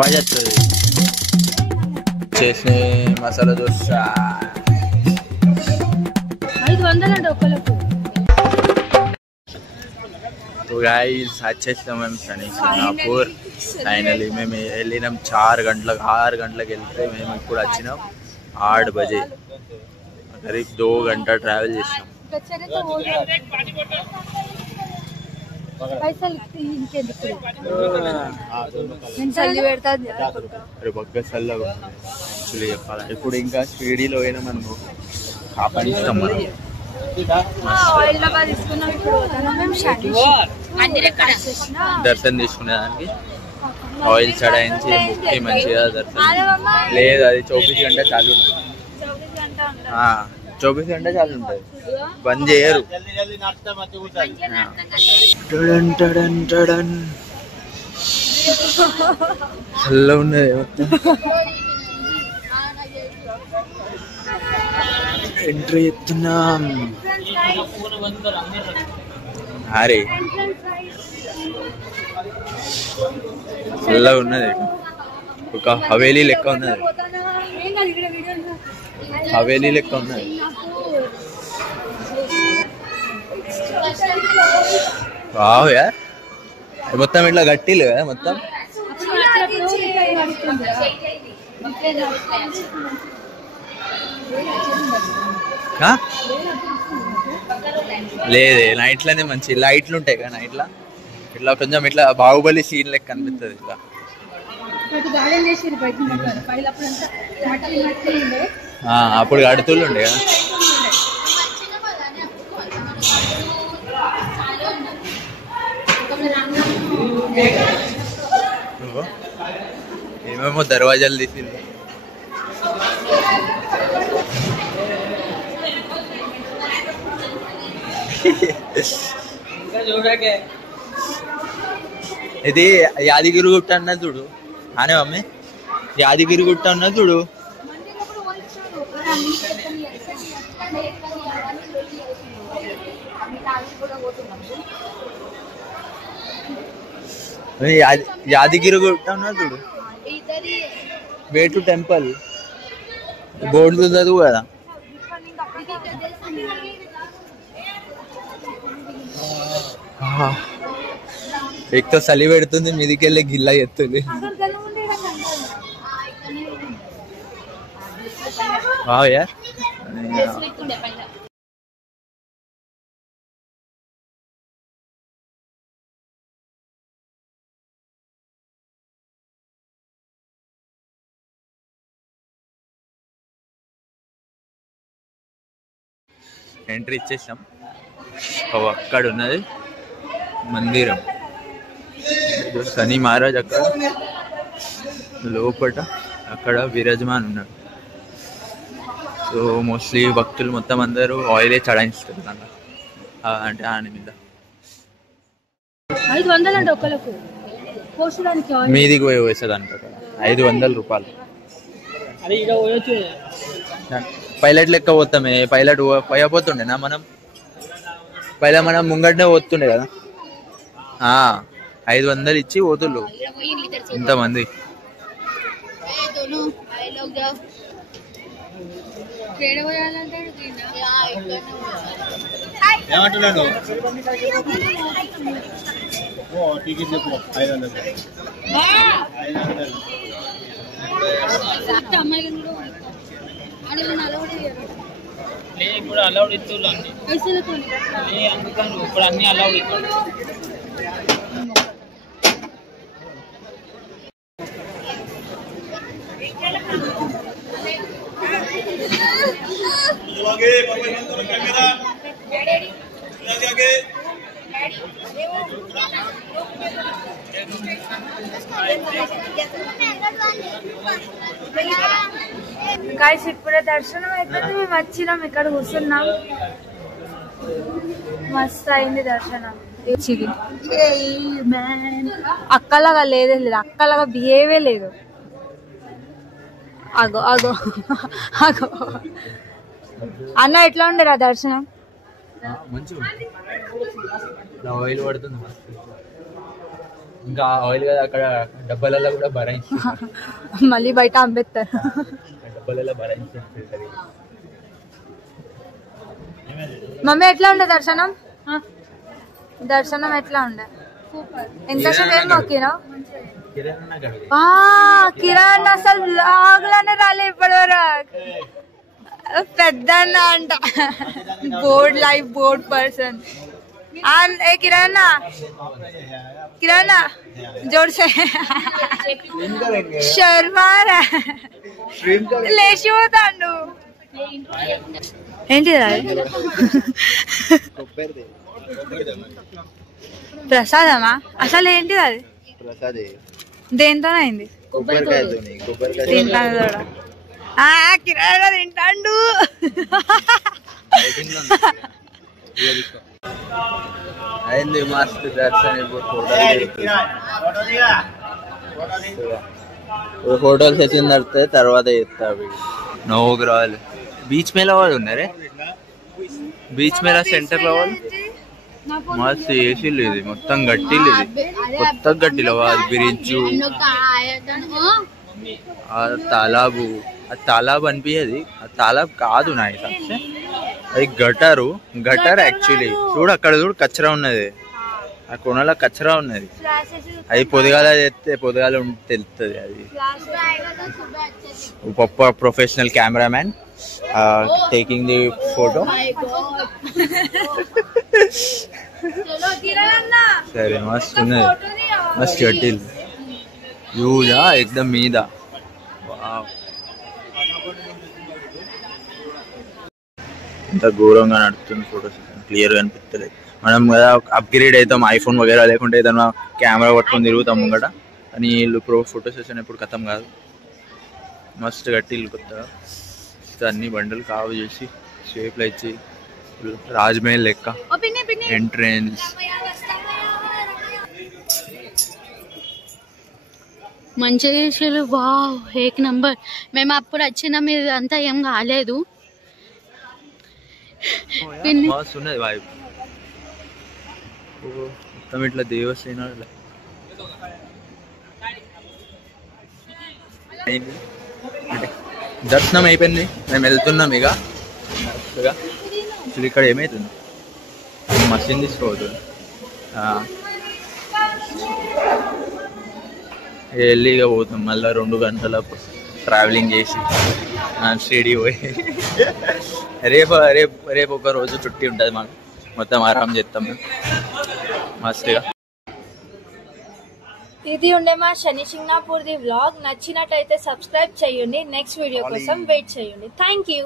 आवाज వస్తుంది చేసే మసాలా దోశ 500 అండి ఒక్కలకు. तो गाइस अच्छे से हम शनि सिंगापुर फाइनली మేము వెళ్ళినాం 6 గంటలకు వెళ్తే మేము ఇప్పుడు వచ్చినాం 8 बजे करीब 2 घंटा ट्रैवल చేసాం. పైసలు ఇంకెందుకు నేను చల్లి పెడతాను అరే బగ్గ చల్లగా యాక్చువల్లీ చెప్పాలి. ఇప్పుడు ఇంకా షిరిడీలో పోయినామనుకో కాపాడిస్తాం మనం. దర్శనం తీసుకునేదానికి ఆయిల్ చడాయించి ముక్కి మంచిగా దర్శనం లేదు. అది 24 గంటలు చాలు ఉంటుంది. 24 గంటలు చాలు ఉంటుంది, బంద్ చేయరు. చల్ల ఉన్నది మొత్తం. ఎంట్రీ ఎత్తున్నాం. అరే చల్లగా ఉన్నది, ఒక హవేలీ లెక్క ఉన్నది. హవేలీ లెక్క ఉన్నది. వావ్ యార్, మొత్తం ఇట్లా గట్టిలు కదా మొత్తం. లేదే నైట్లోనే మంచి లైట్లు ఉంటాయి కదా నైట్లో, ఇట్లా కొంచెం ఇట్లా బాహుబలి సీన్ లెక్క కనిపిస్తుంది. ఇట్లా అప్పుడు గడుతులు ఉండే కదా. ఏమేమో దర్వాజాలు తీసింది. ఇది యాదగిరి గుట్ట అన్నది చూడు. అనే మమ్మీ యాదగిరి గుట్ట అన్నది చూడు. యాదగిరి గుట్ట అన్నది చూడు. వే టు టెంపుల్ బోర్డు చదువు కదా. ఎక్కువ చలి పెడుతుంది, మీదికెళ్ళి గిల్లా ఎత్తుంది. యార్ ఎంట్రీ ఇచ్చేసాం. అక్కడ ఉన్నది మందిరం, శని మహారాజ్ అక్కడ లోపట, అక్కడ విరాజమాన్ ఉన్నాడు. సో మోస్ట్లీ భక్తులు మొత్తం అందరూ ఆయిలే చడాయిస్తారు అన్న, అంటే ఆయన మీద. 500 అండి ఒక్కలకు. మీదికి పోయి వేసేదానికి 500 రూపాయలు. పైలట్ లెక్క పోతామే, పైలట్ పోయపోతుండేనా మనం. పైలా మనం ముంగటనే పోతుండే కదా. 500 ఇచ్చి పోతుళ్ళు ఇంతమంది. ఏమంటున్నాను టికెట్ చెప్పు 500. ఇప్పుడు అలౌడ్ ఇస్తుందండి, అందుకని ఇప్పుడు అన్ని అలౌడ్ ఇస్తుంది. గాయ్స్ ఇప్పుడే దర్శనం అయితే మేము వచ్చినాం, ఇక్కడ కూర్చున్నాం. మస్తు అయింది దర్శనం. అక్కలాగా లేదే లేదు, అక్కలాగా బిహేవే లేదు. అగో అగో అగో అన్న ఎట్లా ఉండేరా దర్శనం? మంచిగా ఆయిల్ పడుతుంది. ఇంకా ఆయిల్ కదా అక్కడ డబ్బాలలో కూడా భరాయిస్తారు, మళ్ళీ బయట అమ్మేస్తారు. డబ్బాలలో భరాయిస్తారు. మమ్మీ ఎట్లా ఉండే దర్శనం? దర్శనం ఎట్లా ఉండే? ఎంతసేపు ఏం మొక్కినావు? కిరణ్ అసలు బ్లాగ్లోనే రాలే ఇప్పటి వరకు. పెద్ద అంట బోర్డ్ లైఫ్ బోర్డ్ పర్సన్. ఏ కిరణ్ కిరణ్ జోడ్ సే శర్మారా లేచిపోతాడు. ఏంటి ప్రసాదమా? అసలు ఏంటిది అది? దేంతో అయింది? తింటాను కూడా కిరాణా తింటాడు. అయింది మస్తు దర్శనం. फोटोल सेशन करते తర్వాత చేస్తావి. నోగ్రాల్ బీచ్ మేళ వాళ్ళు ఉన్నారే, బీచ్ మేళ సెంటర్ లో వాళ్ళు మస్తు ఏసీలు. ఇది మొత్తం గట్టిలు, ఇది కొత్త గట్టిలో అది బ్రిడ్జ్, ఆ తాలాబు. ఆ తాలాబ్ అనిపించేది, ఆ తాలాబ్ కాదు నా హిసాబ్సే, అది గటరు. Gutter actually. చూడు అక్కడ చూడు కచరా ఉన్నది, ఆ కొనలో కచరా ఉన్నది. అది పొద్దుగాల చేస్తే పొద్దుగాల తెలుస్తుంది. అది గొప్ప professional cameraman taking the photo. సరే మస్తు ఉన్నది, మస్తు గట్టిల్ యూజా ఎక్దమ్ మీద. ఇంత ఘోరంగా నడుస్తుంది ఫోటోస్, క్లియర్ గా అనిపిస్తలేదు. మనం కదా అప్గ్రేడ్ అవుతాం, ఐఫోన్ వగేరా లేకుంటే ఏదైనా కెమెరా పట్టుకొని తిరుగుతాం ముంగట. కానీ వీళ్ళు ఫోటో సెషన్ ఎప్పుడు ఖతం కాదు. మస్తు గట్టిల్లు కొత్తగా అన్ని బండలు కావు చేసి షేప్లు ఇచ్చి రాజ్మహల్ లెక్క ఎంట్రెన్స్. మంచిగా చేసారు. వావ్ ఏక్ నంబర్. మేము అప్పుడు వచ్చినాం, ఇది అంతా ఏం కాలేదు. ఉన్నది వాయు మొత్తం ఇట్లా దేవసేన దర్శనం అయిపోయింది. మేము వెళ్తున్నాం ఇక. అసలు ఇక్కడ ఏమవుతుంది, మషిన్ తీసుకోవద్దు. వెళ్ళి ఇక పోతాం మళ్ళీ 2 గంటల ట్రావెలింగ్ చేసి షిరిడి పోయి. రేపు ఒక రోజు చుట్టి ఉంటుంది మాకు, మొత్తం ఆరాం చేస్తాం మేము మస్తుగా. ఇది ఉండే మా శని సింగ్నాపూర్ ది వ్లాగ్. నచ్చినట్టయితే సబ్స్క్రైబ్ చేయండి. నెక్స్ట్ వీడియో కోసం వెయిట్ చేయండి. Thank you.